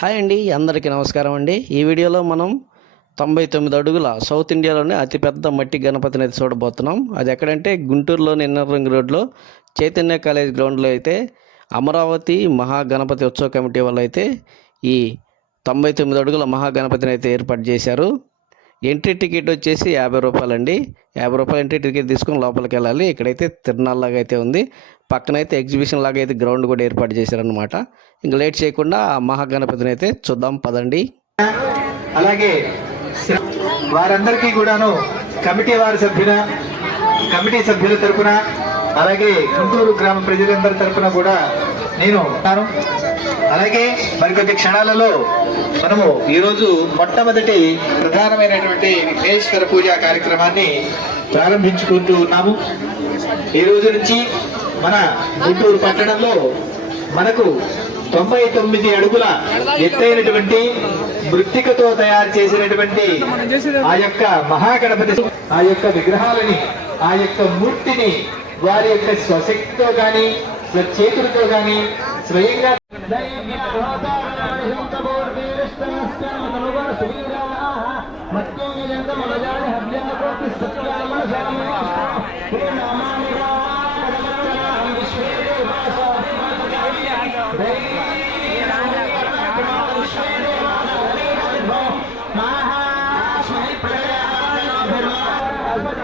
Hi అండి అందరికీ నమస్కారం అండి. ఈ వీడియోలో మనం తొంభై తొమ్మిది అడుగుల సౌత్ ఇండియాలోనే అతిపెద్ద మట్టి గణపతిని అయితే చూడబోతున్నాం. అది ఎక్కడంటే గుంటూరులోని ఇన్నర్ రింగ్ రోడ్లో చైతన్య కాలేజ్ గ్రౌండ్లో అయితే అమరావతి మహాగణపతి ఉత్సవ కమిటీ వాళ్ళు అయితే ఈ తొంభై తొమ్మిది అడుగుల మహాగణపతిని అయితే ఏర్పాటు చేశారు. ఎంట్రీ టికెట్ వచ్చేసి యాభై రూపాయలండి. యాభై రూపాయలు ఎంట్రీ టికెట్ తీసుకొని లోపలికి వెళ్ళాలి. ఇక్కడైతే తిరునాళ్ళ లాగా అయితే ఉంది. పక్కనైతే ఎగ్జిబిషన్ లాగా అయితే గ్రౌండ్ కూడా ఏర్పాటు చేశారనమాట ఇంకా లేట్ చేయకుండా మహాగణపతిని అయితే చూద్దాం పదండి. అలాగే వారందరికీ కూడాను కమిటీ వారి సభ్యుల కమిటీ సభ్యుల తరపున అలాగే గుంటూరు గ్రామ ప్రజలందరి తరపున కూడా నేను అలాగే మరికొద్ది క్షణాలలో మనము ఈరోజు మొట్టమొదటి ప్రధానమైనటువంటి విఘ్నేశ్వర పూజ కార్యక్రమాన్ని ప్రారంభించుకుంటూ ఉన్నాము. ఈ రోజు నుంచి మన గుంటూరు పట్టణంలో మనకు తొంభై తొమ్మిది అడుగుల ఎత్తైనటువంటి మృత్తికతో తయారు చేసినటువంటి ఆ యొక్క మహాగణపతి ఆ యొక్క విగ్రహాలని ఆ యొక్క మూర్తిని వారి యొక్క స్వశక్తితో గాని స్వచేతులతో గాని స్వయంగా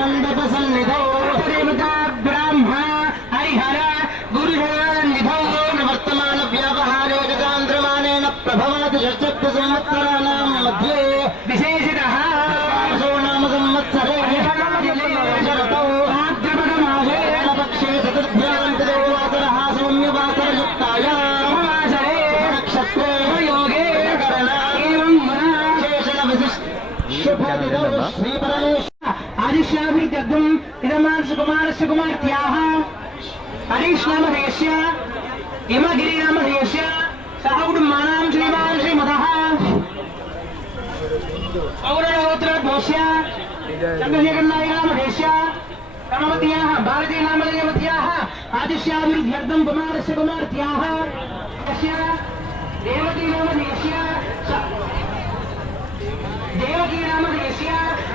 మండప సన్నిధౌ దేవతా బ్రాహ్మ హరిహర గురుహరాన్నిధౌ వర్తమాన వ్యవహారే గతాంధ్రమానేన ప్రభవాతి షట్చక్ర సంవత్సరాణం మధ్యే విశేషిత నామ సంవత్సరే శరతౌ భాద్రపదమాసే పక్షే చతుర్థ్యాంతదో నక్షత్రే యోగే కరణ శేషణ విశిష్ట ఆదిశ్యాభిర్గం ఇదమాంశ కుమారస్య కుమార్తెయాः హరీష్నామధేయస్య హిమగిరినామధేయస్య సహ కుటుంబానాం శ్రీమాన్ శ్రీమతः పౌరగోత్రభోష్య చంద్రశేఖరనాయనామధేయస్య కమవత్యాः భారతీయనామధేయవత్యాः ఆదిశ్యాభిర్గం కుమారస్య కుమార్తెయాः యస్య దేవకీనామధేయస్య స- దేవకీ నామధేయస్య సహ కుటుంబానాం శ్రీమాన్ శ్రీమతः పౌరగోత్రభోష్య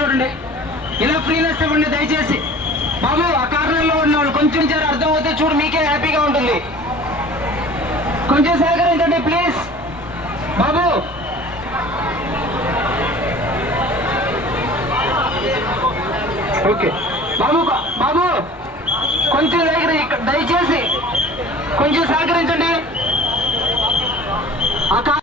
చూడండి. ఇలా ఫ్రీనెస్ ఇవ్వండి దయచేసి. బాబు ఆ కార్నర్లో ఉన్న వాళ్ళు కొంచెం జర అర్థం అవుతే చూడు మీకే హ్యాపీగా ఉంటుంది. కొంచెం సహకరించండి ప్లీజ్ బాబు. ఓకే. బాబు బాబు. కొంచెం దగ్గర దయచేసి కొంచెం సహకరించండి. ఆ కార్